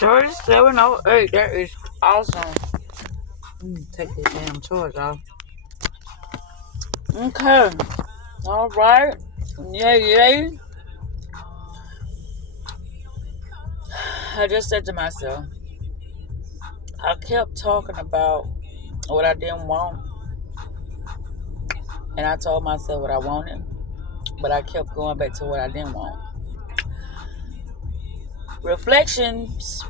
3708. That is awesome. Take this damn charge off. Okay. All right. Yay. I just said to myself, I kept talking about what I didn't want. And I told myself what I wanted. But I kept going back to what I didn't want. Reflections.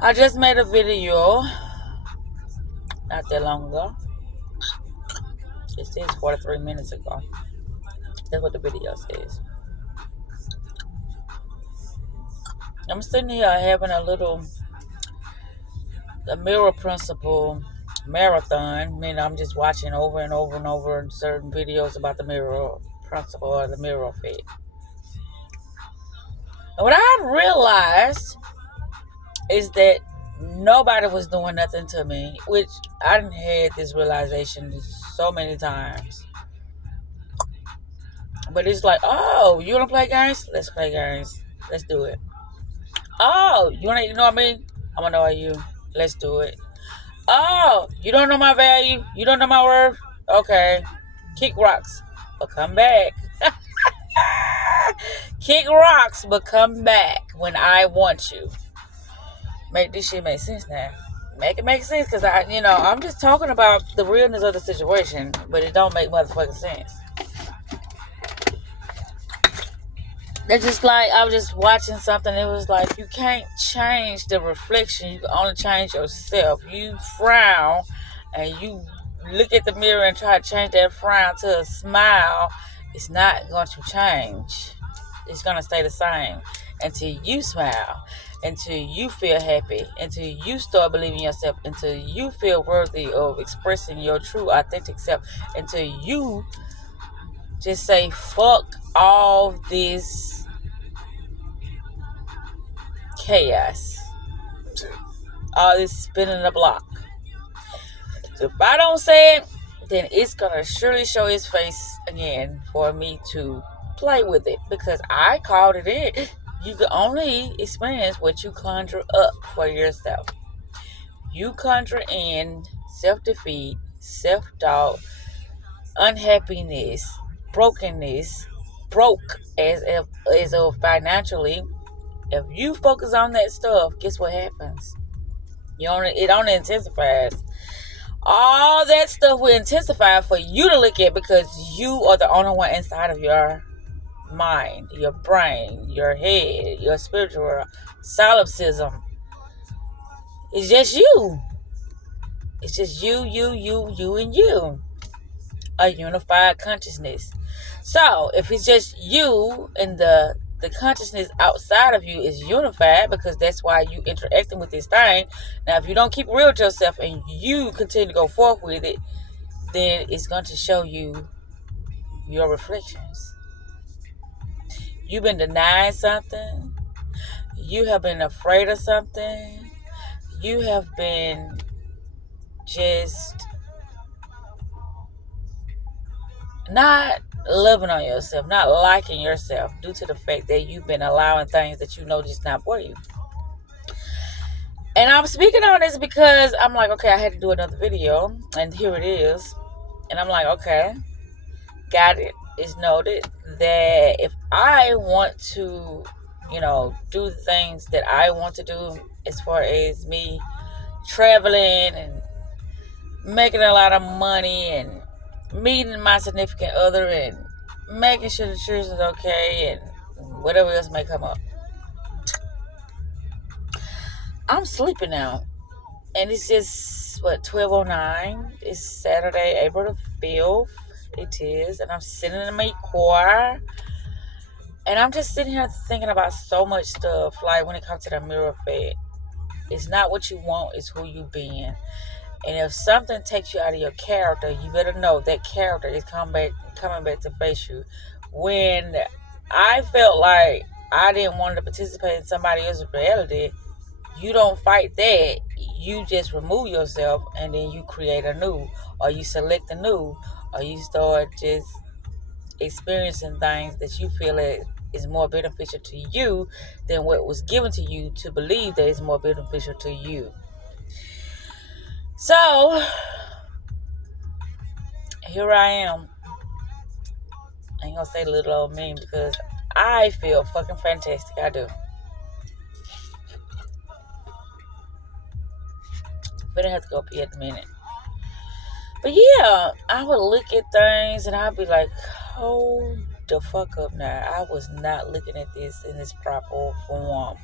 I just made a video not that long ago. It says 43 minutes ago. That's what the video says. I'm sitting here having the mirror principle marathon. I'm just watching over and over and over certain videos about the mirror principle or the mirror effect. And what I realized is that nobody was doing nothing to me, which I done had this realization so many times. But it's like, oh, you want to play games? Let's play games. Let's do it. Oh, you want to ignore me? I'm going to know you. Let's do it. Oh, you don't know my value? You don't know my worth? Okay. Kick rocks, but come back. Kick rocks, but come back when I want you. Make this shit make sense now. Make it make sense, because I'm just talking about the realness of the situation, but it don't make motherfucking sense. It's just like I was just watching something. It was like, you can't change the reflection. You can only change yourself. You frown and you look at the mirror and try to change that frown to a smile. It's not going to change. It's going to stay the same until you smile, until you feel happy, until you start believing yourself, until you feel worthy of expressing your true, authentic self, until you just say, fuck all this chaos, all this spinning the block. So if I don't say it, then it's gonna surely show its face again for me to play with it, because I called it in. You can only experience what you conjure up for yourself. You conjure in self-defeat, self-doubt, unhappiness, brokenness, broke as of financially. If you focus on that stuff, guess what happens? It only intensifies. All that stuff will intensify for you to look at, because you are the only one inside of your mind, your brain, your head, your spiritual solipsism. It's just you. It's just you, and you. A unified consciousness. So if it's just you and the consciousness outside of you is unified, because that's why you interacting with this thing. Now, if you don't keep real with yourself and you continue to go forth with it, then it's going to show you your reflections. You've been denying something. You have been afraid of something. You have been just not loving on yourself, not liking yourself, due to the fact that you've been allowing things that you know just not for you. And I'm speaking on this because I'm like, okay, I had to do another video, and here it is. And I'm like, okay, got it. It's noted that if I want to, do the things that I want to do, as far as me traveling and making a lot of money and meeting my significant other and making sure the children's okay and whatever else may come up. I'm sleeping now. And it's just, 12:09. It's Saturday, April the 5th. It is. And I'm sitting in my car. And I'm just sitting here thinking about so much stuff. Like when it comes to the mirror effect. It's not what you want, it's who you been. And if something takes you out of your character, you better know that character is coming back to face you. When I felt like I didn't want to participate in somebody else's reality, you don't fight that. You just remove yourself, and then you create a new, or you select a new, or you start just experiencing things that you feel is more beneficial to you than what was given to you to believe that is more beneficial to you. So, here I am. I ain't gonna say little old me because I feel fucking fantastic. I do. But I have to go pee at the minute. But yeah, I would look at things and I'd be like, hold the fuck up now. I was not looking at this in its proper form.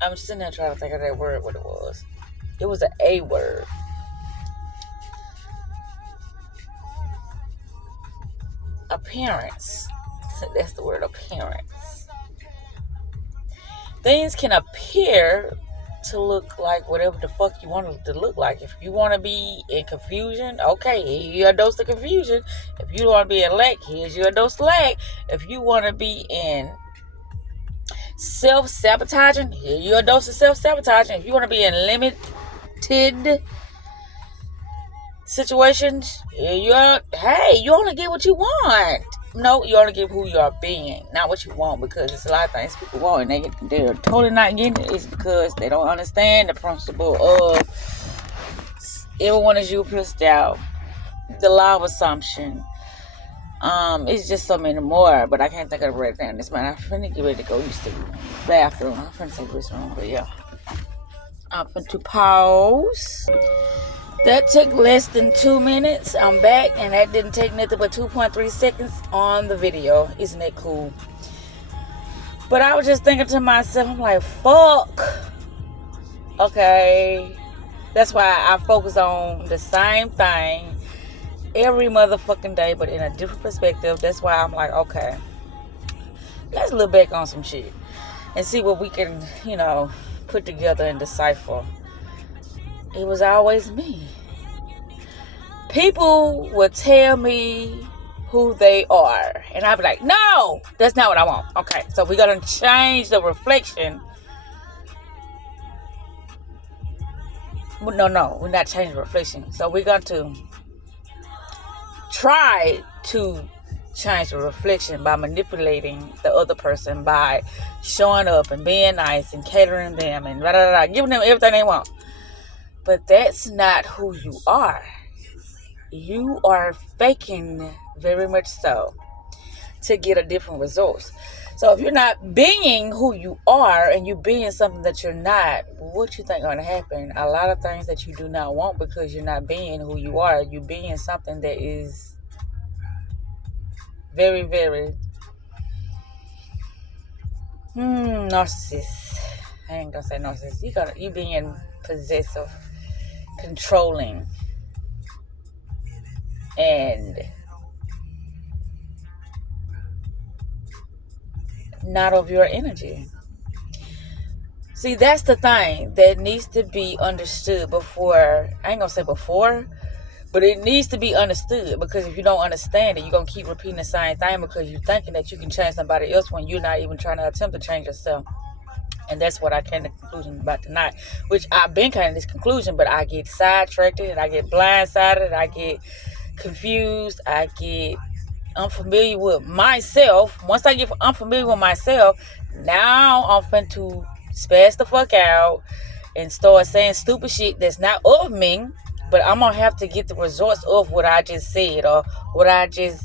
I'm sitting there trying to think of that word, what it was. It was an A word. Appearance. That's the word, appearance. Things can appear to look like whatever the fuck you want it to look like. If you want to be in confusion, okay, here's your dose of confusion. If you want to be in lack, here's your dose of lack. If you want to be in self-sabotaging, here's your dose of self-sabotaging. If you want to be in limited situations, you only get what you want. No, you only get who you are being, not what you want, because it's a lot of things people want and they're totally not getting it. It's because they don't understand the principle of everyone is you pressed out, the law of assumption. It's just so many more, but I can't think of it right now. This man, I'm finna get ready to go use the bathroom. I'm finna say this room, but yeah. I'm finna pause. That took less than 2 minutes. I'm back, and that didn't take nothing but 2.3 seconds on the video. Isn't that cool? But I was just thinking to myself, I'm like, fuck. Okay. That's why I focus on the same thing every motherfucking day, but in a different perspective. That's why I'm like, okay, let's look back on some shit and see what we can, put together and decipher. It was always me. People would tell me who they are, and I'd be like, no, that's not what I want. Okay, so we're going to change the reflection. No, we're not changing the reflection. So we're going to try to change the reflection by manipulating the other person, by showing up and being nice and catering them and giving them everything they want. But that's not who you are. You are faking very much so to get a different result. So if you're not being who you are and you're being something that you're not, what you think going to happen? A lot of things that you do not want because you're not being who you are. You're being something that is very, very narcissist. I ain't gonna say narcissist. You being possessive, controlling, and not of your energy. See, that's the thing that needs to be understood before. I ain't gonna say before, but it needs to be understood, because if you don't understand it, you're gonna keep repeating the same thing because you're thinking that you can change somebody else when you're not even trying to attempt to change yourself. And that's what I came to the conclusion about tonight, which I've been kind of this conclusion, but I get sidetracked and I get blindsided, I get confused, I get unfamiliar with myself. Once I get unfamiliar with myself, now I'm finna to spaz the fuck out and start saying stupid shit that's not of me, but I'm gonna have to get the results of what I just said or what I just,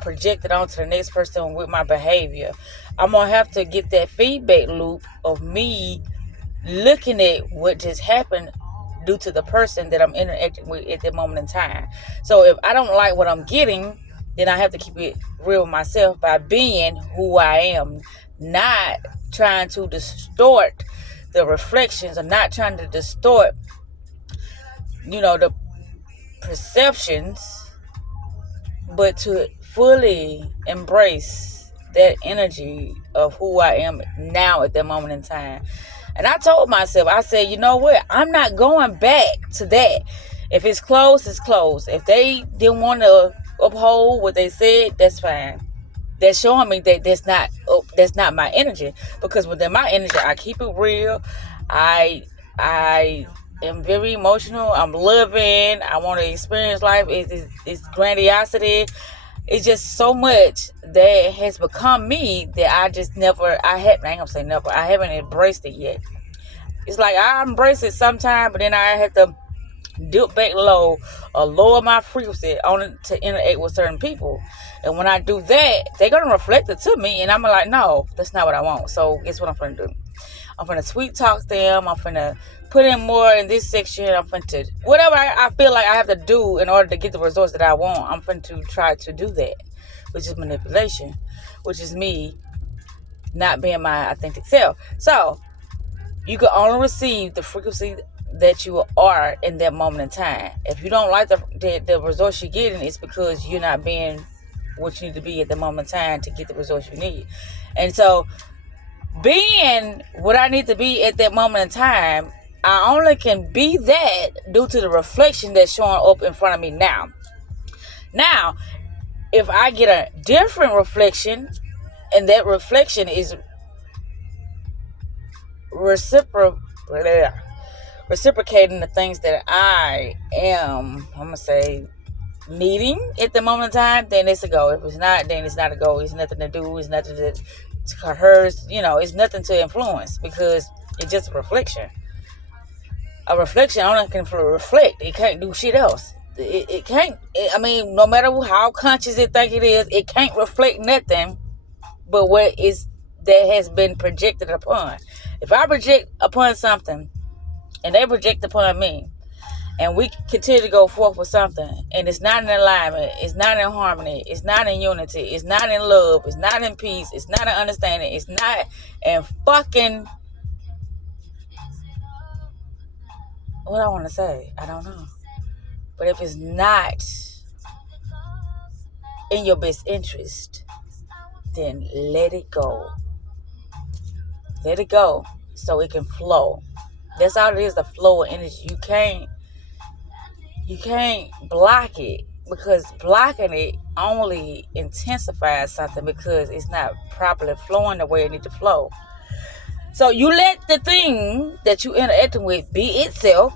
projected onto the next person with my behavior. I'm gonna have to get that feedback loop of me looking at what just happened due to the person that I'm interacting with at that moment in time. So if I don't like what I'm getting, then I have to keep it real with myself by being who I am, not trying to distort the reflections or not trying to distort, the perceptions, but to fully embrace that energy of who I am now at that moment in time. And I told myself, I said, you know what? I'm not going back to that. If it's closed, it's closed. If they didn't want to uphold what they said, that's fine. That's showing me that that's not my energy. Because within my energy, I keep it real. I am very emotional. I'm loving. I want to experience life. It's grandiosity. It's just so much that has become me that I just never, I ain't gonna say never, I haven't embraced it yet. It's like I embrace it sometime, but then I have to dip back low or lower my frequency on it to interact with certain people. And when I do that, they're gonna reflect it to me, and I'm like, no, that's not what I want. So guess what I'm gonna do? I'm gonna sweet talk them. I'm gonna put in more in this section. I'm gonna whatever I feel like I have to do in order to get the results that I want. I'm gonna try to do that, which is manipulation, which is me not being my authentic self. So you can only receive the frequency that you are in that moment in time. If you don't like the results you're getting, it's because you're not being what you need to be at the moment in time to get the results you need. And so being what I need to be at that moment in time, I only can be that due to the reflection that's showing up in front of me now. Now, if I get a different reflection, and that reflection is reciprocating the things that I am, I'm going to say, needing at the moment in time, then it's a go. If it's not, then it's not a go. It's nothing to do. It's nothing to coerce. It's nothing to influence because it's just a reflection. A reflection only can reflect. It can't do shit else. It can't. No matter how conscious it think it is, it can't reflect nothing but what is that has been projected upon. If I project upon something and they project upon me, and we continue to go forth with something, and it's not in alignment, it's not in harmony, it's not in unity, it's not in love, it's not in peace, it's not in understanding, it's not in fucking, what I want to say, I don't know. But if it's not in your best interest, then let it go. Let it go so it can flow. That's all it is, the flow of energy. You can't block it, because blocking it only intensifies something because it's not properly flowing the way it needs to flow. So you let the thing that you interacting with be itself,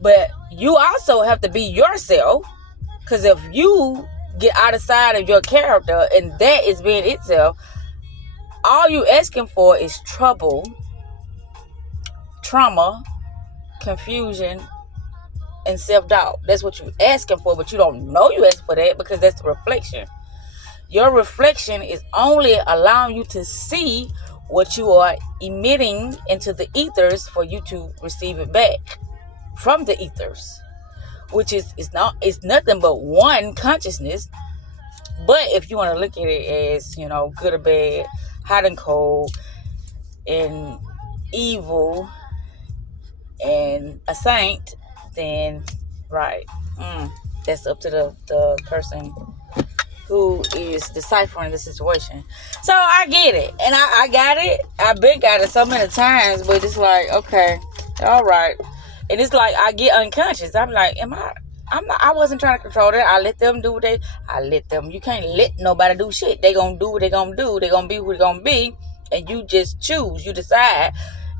but you also have to be yourself, because if you get outside of your character and that is being itself, all you asking for is trouble, trauma, confusion, and self-doubt. That's what you're asking for, but you don't know you asking for that because that's the reflection. Your reflection is only allowing you to see what you are emitting into the ethers for you to receive it back from the ethers, which is nothing but one consciousness. But if you want to look at it as, good or bad, hot and cold, and evil, and a saint, then right, that's up to the person who is deciphering the situation. So I get it, and I got it. I've been got it so many times, but it's like, okay, all right, and it's like I get unconscious. I'm like, I'm not. I wasn't trying to control that. I let them do what I let them. You can't let nobody do shit. They gonna do what they gonna do. They gonna be who they gonna be, and you just choose. You decide.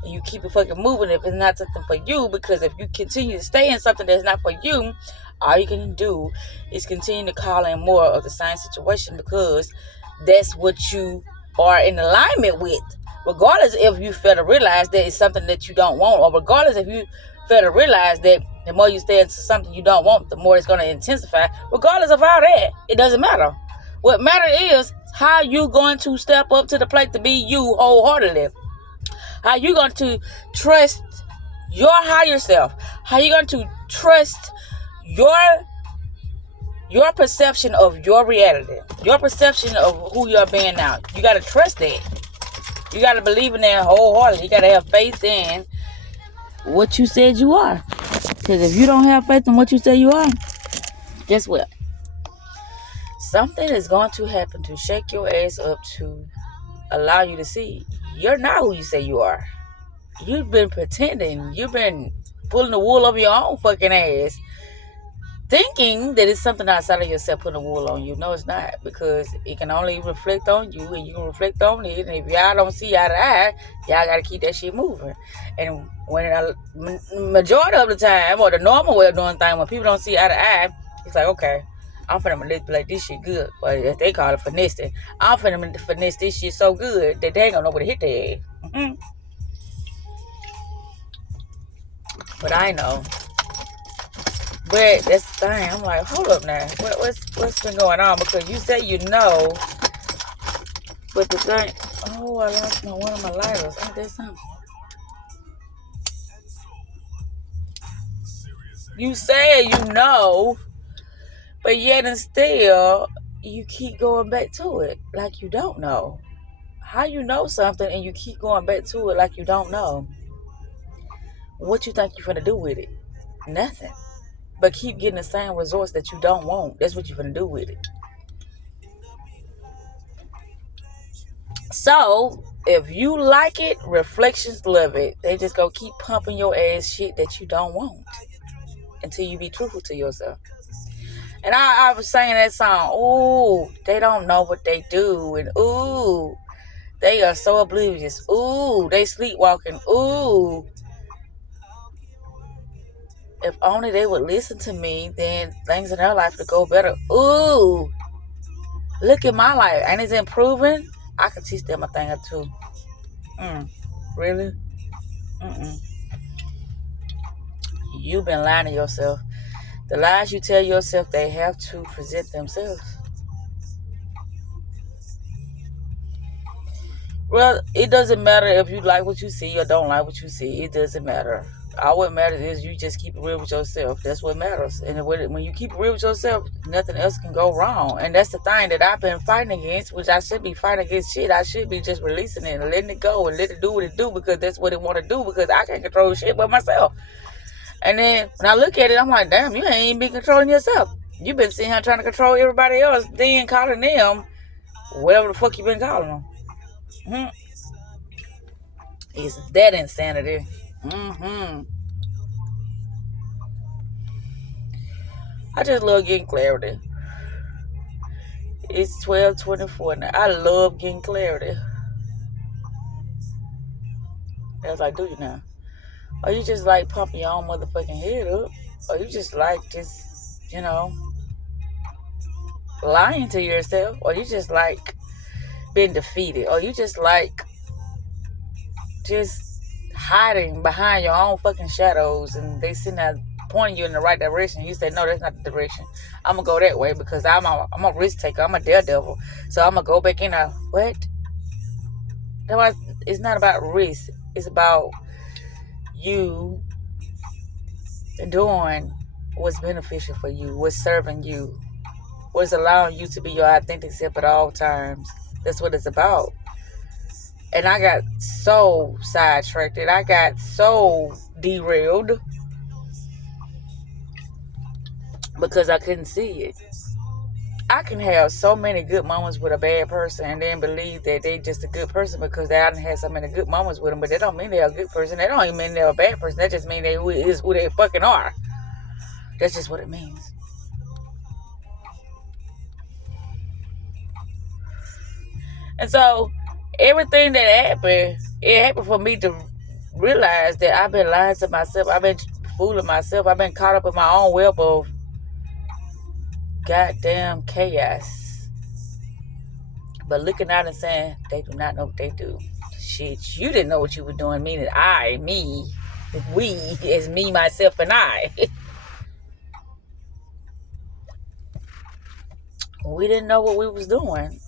And you keep it fucking moving if it's not something for you, because if you continue to stay in something that's not for you, all you can do is continue to call in more of the same situation, because that's what you are in alignment with, regardless if you fail to realize that it's something that you don't want, or regardless if you fail to realize that the more you stay into something you don't want, the more it's going to intensify. Regardless of all that, it doesn't matter. What matters is how you going to step up to the plate to be you wholeheartedly. How you going to trust your higher self? How you going to trust your perception of your reality? Your perception of who you're being now. You got to trust that. You got to believe in that wholeheartedly. You got to have faith in what you said you are. Because if you don't have faith in what you say you are, guess what? Something is going to happen to shake your ass up to allow you to see you're not who you say you are. You've been pretending. You've been pulling the wool over your own fucking ass thinking that it's something outside of yourself putting a wool on you. No, it's not, because it can only reflect on you, and you can reflect on it. And if y'all don't see eye to eye, y'all gotta keep that shit moving. And when majority of the time, or the normal way of doing things, when people don't see eye to eye, it's like, okay, I'm finna manipulate this shit good, or as they call it, finessing. I'm finna finesse this shit so good that they ain't gonna know where to hit their ass. Mm-hmm. But I know. But that's the thing. I'm like, hold up now. What's been going on? Because you say you know, but the thing. Oh, I lost one of my lighters. Ain't that something? You say you know, but yet and still you keep going back to it like you don't know. How you know something and you keep going back to it like you don't know? What you think you're gonna do with it? Nothing. But keep getting the same results that you don't want. That's what you're gonna do with it. So, if you like it, reflections love it. They just go keep pumping your ass shit that you don't want until you be truthful to yourself. And I was saying that song, ooh, they don't know what they do. And ooh, they are so oblivious. Ooh, they sleepwalking. Ooh. If only they would listen to me, then things in their life would go better. Ooh, look at my life. And it's improving. I can teach them a thing or two. Really? Mm-mm. You've been lying to yourself. The lies you tell yourself, they have to present themselves. Well, it doesn't matter if you like what you see or don't like what you see. It doesn't matter. All what matters is you just keep it real with yourself. That's what matters. And when you keep it real with yourself, nothing else can go wrong. And that's the thing that I've been fighting against, which I should be fighting against shit. I should be just releasing it and letting it go and let it do what it do, because that's what it want to do, because I can't control shit but myself. And then when I look at it, I'm like, damn, you ain't even been controlling yourself. You've been sitting here trying to control everybody else, then calling them whatever the fuck you been calling them. Mm-hmm. It's that insanity. Mm-hmm. I just love getting clarity. It's 12:24 now. I love getting clarity. I was like, do you now? Or you just like pumping your own motherfucking head up? Or you just like lying to yourself? Or you just like being defeated? Or you just like just hiding behind your own fucking shadows, and they sitting there pointing you in the right direction. You say, no, that's not the direction. I'm gonna go that way because I'm a risk taker. I'm a daredevil. So I'm gonna go back in there. What? It's not about risk. It's about you doing what's beneficial for you, what's serving you, what's allowing you to be your authentic self at all times. That's what it's about. And I got so sidetracked. I got so derailed because I couldn't see it. I can have so many good moments with a bad person and then believe that they just a good person because they done had so many good moments with them, but that don't mean they're a good person. That don't even mean they're a bad person. That just means they is who they fucking are. That's just what it means. And so everything that happened, it happened for me to realize that I've been lying to myself. I've been fooling myself. I've been caught up in my own web of goddamn chaos. But looking out and saying, they do not know what they do. Shit, you didn't know what you were doing, meaning we, as me, myself, and I. We didn't know what we was doing.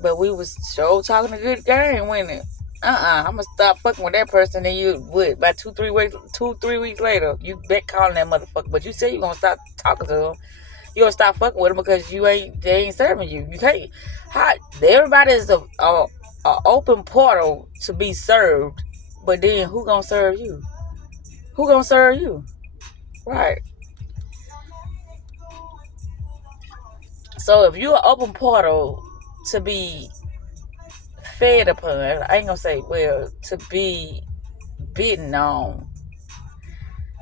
But we was so talking a good game, wasn't it? I'm gonna stop fucking with that person, and you would by 3 weeks later, you back calling that motherfucker. But you say you gonna stop talking to them. You gonna stop fucking with them because they ain't serving you. You can't. Everybody is a open portal to be served, but then who gonna serve you? Who gonna serve you? Right. So if you're an open portal to be fed upon, I ain't gonna say, well, to be bitten on,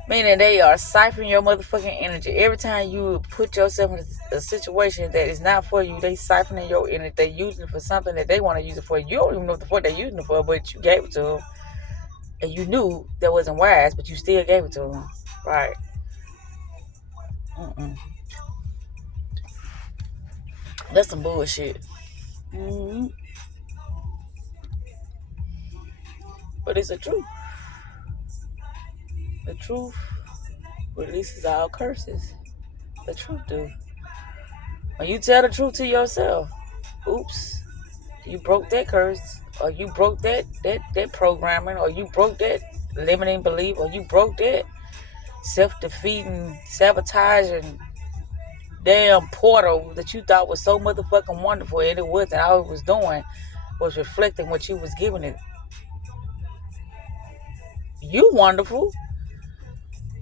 Meaning they are siphoning your motherfucking energy. Every time you put yourself in a situation that is not for you, they siphoning your energy. They using it for something that they want to use it for. You don't even know what the fuck they're using it for, but you gave it to them. And you knew that wasn't wise, but you still gave it to them. Right. Mm-mm. That's some bullshit. Mm-hmm. But it's the truth. The truth releases all curses. The truth do. When you tell the truth to yourself, oops, you broke that curse, or you broke that programming, or you broke that limiting belief, or you broke that self-defeating, sabotaging damn portal that you thought was so motherfucking wonderful, and it wasn't. All it was doing was reflecting what you was giving it. You wonderful.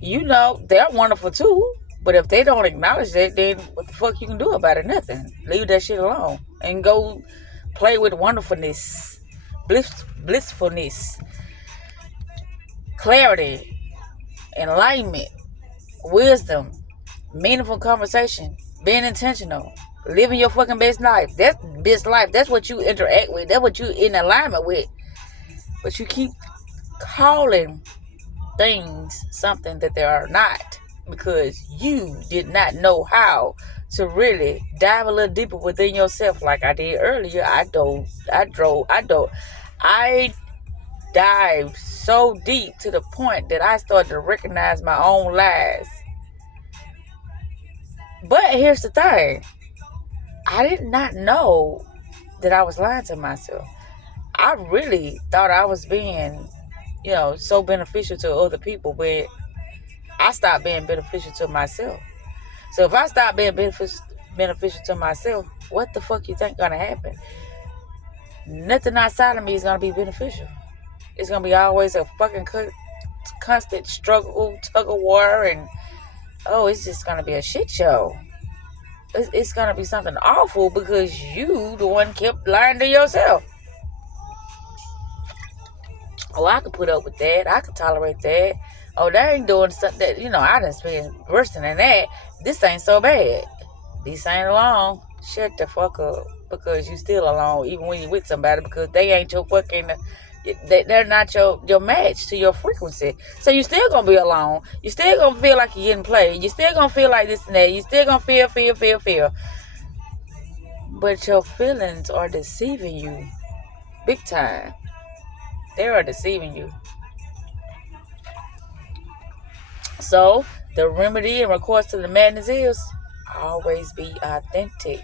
You know they're wonderful too. But if they don't acknowledge that, then what the fuck you can do about it? Nothing. Leave that shit alone and go play with wonderfulness, blissfulness, clarity, enlightenment, wisdom, meaningful conversation, being intentional, living your fucking best life. That's best life. That's what you interact with. That's what you in alignment with. But you keep calling things something that they are not, because you did not know how to really dive a little deeper within yourself. Like I did earlier, I dived so deep to the point that I started to recognize my own lies. But here's the thing, I did not know that I was lying to myself. I really thought I was being, so beneficial to other people, but I stopped being beneficial to myself. So if I stop being beneficial to myself, what the fuck you think gonna happen? Nothing outside of me is gonna be beneficial. It's gonna be always a fucking constant struggle, tug of war, and it's just gonna be a shit show. It's gonna be something awful because you, the one, kept lying to yourself. Oh, I could put up with that. I could tolerate that. Oh, they ain't doing something that, I done spent worse than that. This ain't so bad. This ain't alone. Shut the fuck up. Because you still alone, even when you with somebody, because they ain't your fucking, they're not your match to your frequency. So you still gonna be alone. You still gonna feel like you're getting played. You still gonna feel like this and that. You still gonna feel. But your feelings are deceiving you. Big time. They are deceiving you. So the remedy in recourse to the madness is always be authentic.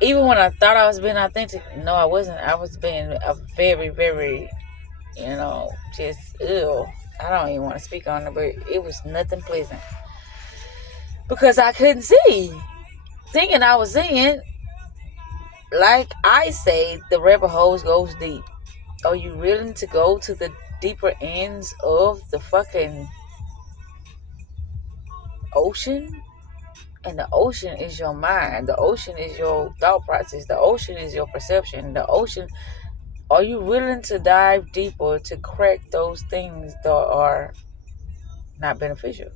Even when I thought I was being authentic, no, I wasn't. I was being a very, very, just ill. I don't even want to speak on it, but it was nothing pleasant. Because I couldn't see. Thinking I was seeing, like I say, the rabbit hole goes deep. Are you willing to go to the deeper ends of the fucking ocean? And the ocean is your mind. The ocean is your thought process. The ocean is your perception. The ocean, are you willing to dive deeper to crack those things that are not beneficial?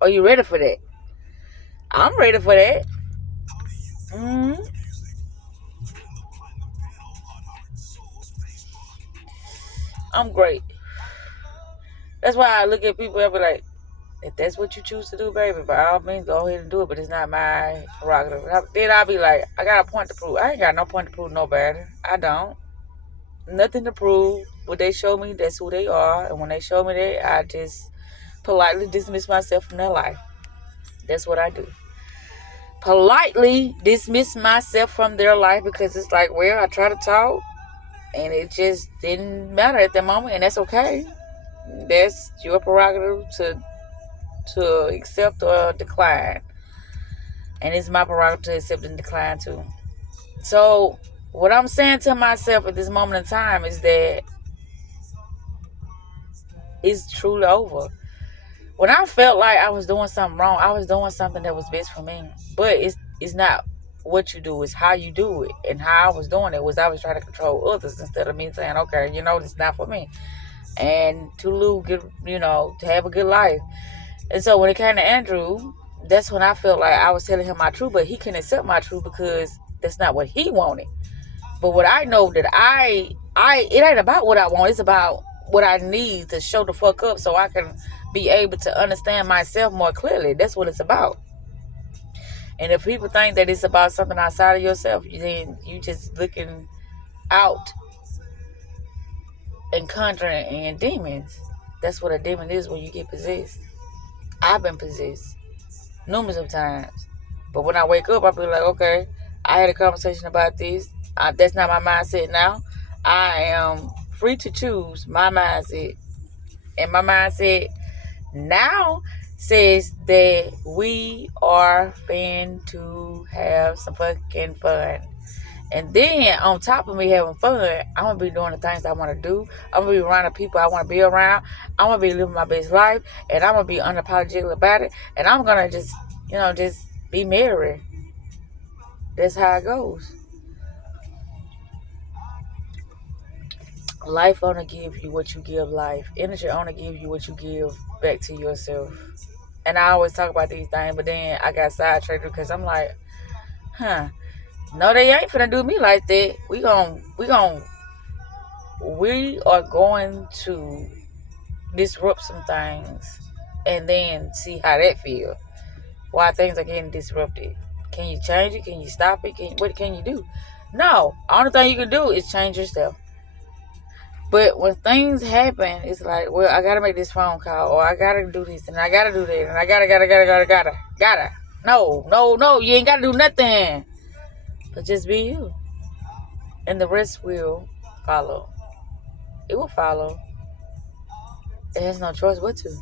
Are you ready for that? I'm ready for that. Mm-hmm. I'm great. That's why I look at people and be like, if that's what you choose to do, baby, by all means, go ahead and do it. But it's not my prerogative. Then I'll be like, I got a point to prove. I ain't got no point to prove nobody. I don't. Nothing to prove. What they show me, that's who they are. And when they show me that, I just politely dismiss myself from their life. That's what I do. Politely dismiss myself from their life, because it's like, well, I try to talk and it just didn't matter at that moment, and that's okay. That's your prerogative to accept or decline. And it's my prerogative to accept and decline too. So what I'm saying to myself at this moment in time is that it's truly over. When I felt like I was doing something wrong, I was doing something that was best for me. But it's not what you do, it's how you do it. And how I was doing it was I was trying to control others instead of me saying, okay, this is not for me. and to live good, to have a good life. And so when it came to Andrew, that's when I felt like I was telling him my truth, but he couldn't accept my truth because that's not what he wanted. But what I know that it ain't about what I want. It's about what I need to show the fuck up so I can be able to understand myself more clearly. That's what it's about. And if people think that it's about something outside of yourself, then you just looking out and conjuring and demons. That's what a demon is when you get possessed. I've been possessed numerous of times. But when I wake up, I be like, okay, I had a conversation about this. That's not my mindset now. I am free to choose my mindset. And my mindset now says that we are fin to have some fucking fun. And then on top of me having fun, I'm going to be doing the things I want to do. I'm going to be around the people I want to be around. I'm going to be living my best life. And I'm going to be unapologetic about it. And I'm going to just be merry. That's how it goes. Life only give you what you give life. Energy only give you what you give back to yourself. And I always talk about these things, but then I got sidetracked because I'm like, no, they ain't finna do me like that. We are going to disrupt some things and then see how that feel. Why things are getting disrupted. Can you change it? Can you stop it? What can you do? No. Only thing you can do is change yourself. But when things happen, it's like, well, I gotta make this phone call, or I gotta do this, and I gotta do that, and I gotta. No, you ain't gotta do nothing. But just be you. And the rest will follow. It will follow. It has no choice but to.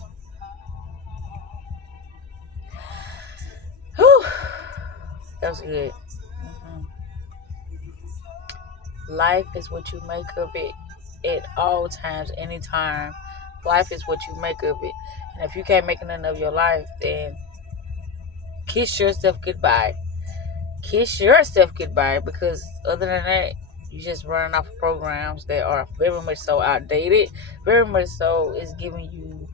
Whew. That was good. Life is what you make of it at all times, anytime. Life is what you make of it. And if you can't make nothing of your life, then kiss yourself goodbye. Kiss yourself goodbye, because other than that, you're just running off of programs that are very much so outdated. Very much so is giving you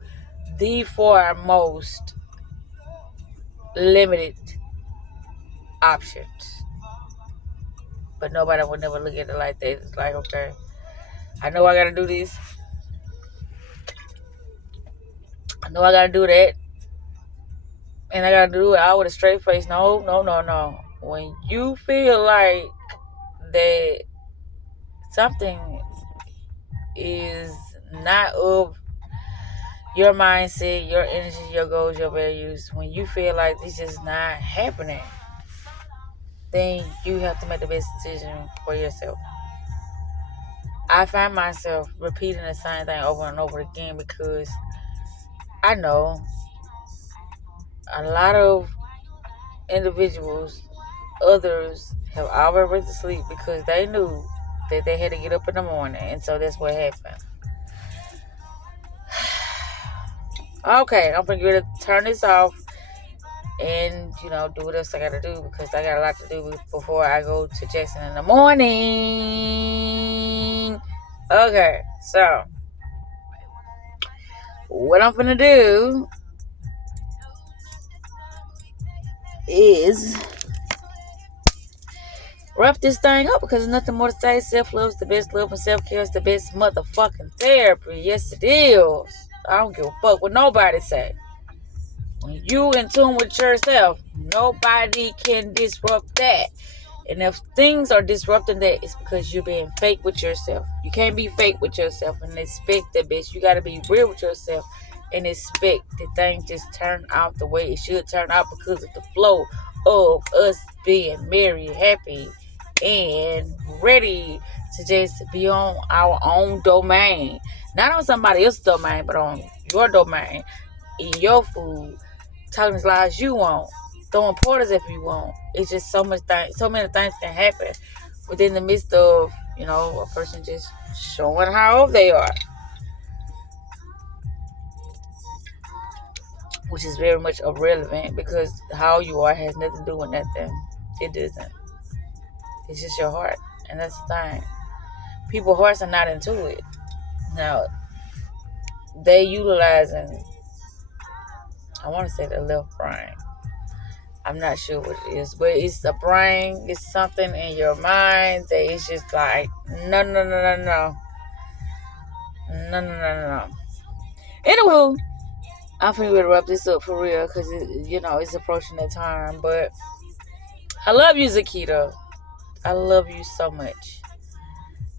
the foremost limited options. But nobody would never look at it like that. It's like, okay, I know I gotta do this. I know I gotta do that. And I gotta do it all with a straight face. No. When you feel like that something is not of your mindset, your energy, your goals, your values, when you feel like this is not happening, then you have to make the best decision for yourself. I find myself repeating the same thing over and over again because I know a lot of individuals, others have already went to sleep because they knew that they had to get up in the morning, and so that's what happened. Okay, I'm gonna turn this off and do what else I gotta do because I got a lot to do before I go to Jackson in the morning. Okay, so what I'm gonna do is wrap this thing up because there's nothing more to say. Self-love is the best love, and self-care is the best motherfucking therapy. Yes, it is. I don't give a fuck what nobody say. When you in tune with yourself, nobody can disrupt that. And if things are disrupting that, it's because you're being fake with yourself. You can't be fake with yourself and expect that, bitch. You got to be real with yourself and expect that things just turn out the way it should turn out because of the flow of us being merry, happy, and ready to just be on our own domain. Not on somebody else's domain, but on your domain, eating your food, talking as loud as you want, throwing porters if you want. It's just so many things can happen within the midst of, a person just showing how old they are. Which is very much irrelevant because how you are has nothing to do with nothing. It doesn't. It's just your heart. And that's the thing. People's hearts are not into it. Now, they utilizing, I want to say the left brain. I'm not sure what it is, but it's the brain. It's something in your mind that it's just like, no, no, no, no, no. No, no, no, no, no. Anywho, I'm finna wrap this up for real because, it's approaching that time. But I love you, Zakita. I love you so much.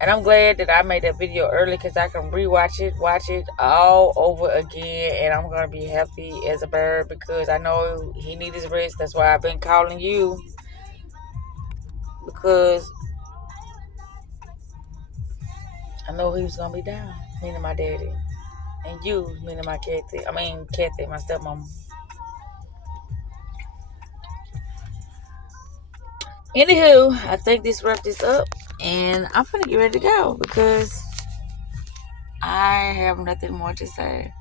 And I'm glad that I made that video early because I can rewatch it, watch it all over again. And I'm going to be happy as a bird because I know he needs his rest. That's why I've been calling you. Because I know he was going to be down, meaning my daddy. And you, meaning my Kathy. Kathy, my stepmom. Anywho, I think this wrapped this up. And I'm finna get ready to go because I have nothing more to say.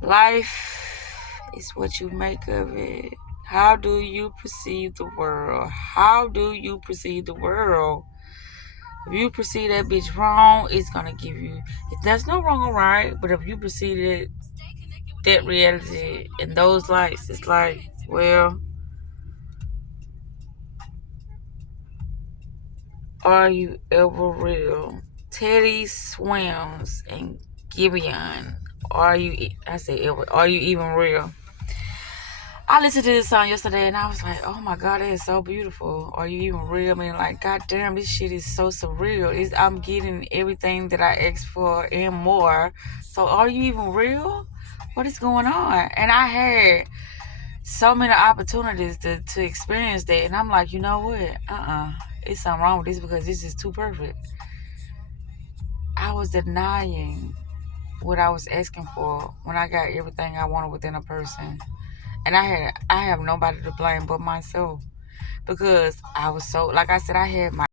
Life is what you make of it. How do you perceive the world? How do you perceive the world? If you perceive that bitch wrong, it's gonna give you. There's no wrong or right, but if you perceive it, that reality in those lights, it's like, well, are you ever real? Teddy Swims and Gibeon. Are you? I say ever. Are you even real? I listened to this song yesterday and I was like, oh my God, that is so beautiful. Are you even real? I mean, like, God damn, this shit is so surreal. I'm getting everything that I asked for and more. So are you even real? What is going on? And I had so many opportunities to experience that. And I'm like, you know what? It's something wrong with this because this is too perfect. I was denying what I was asking for when I got everything I wanted within a person. And I have nobody to blame but myself because I was so, like I said, I had my